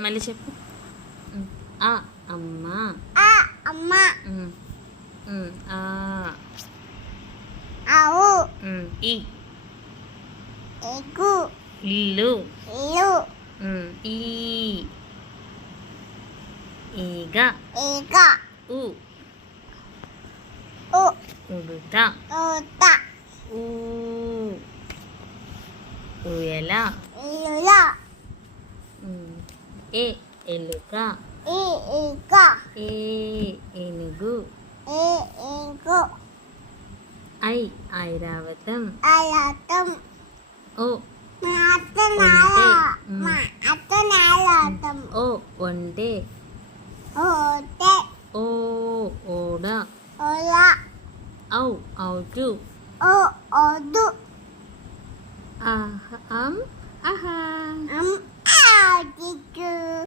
మళ్ళీ చెప్పు. ఆ అమ్మ. ఆ అమ్మ. ఆ ఆవు. ఈ ఎగ్గు. ఇల్లు. ఇల్లు. ఈ ఈగ. ఈగ. ఉ ఉ. ఉడుత. ఉత. ఊ ఉయల. ఇలుల. ఏ ఎలుక. ఈ ఈగ. ఏ ఏనుగు. ఏ ఏగు. ఐ ఐరావతం. అలతం. ఓ అత్తనాలతం. ఓ ఒంటె. ఓటే. ఓ ఓడ. ఓల. ఔ ఔటు. ఓ ఓదు. అహం అహా. ఆదికు.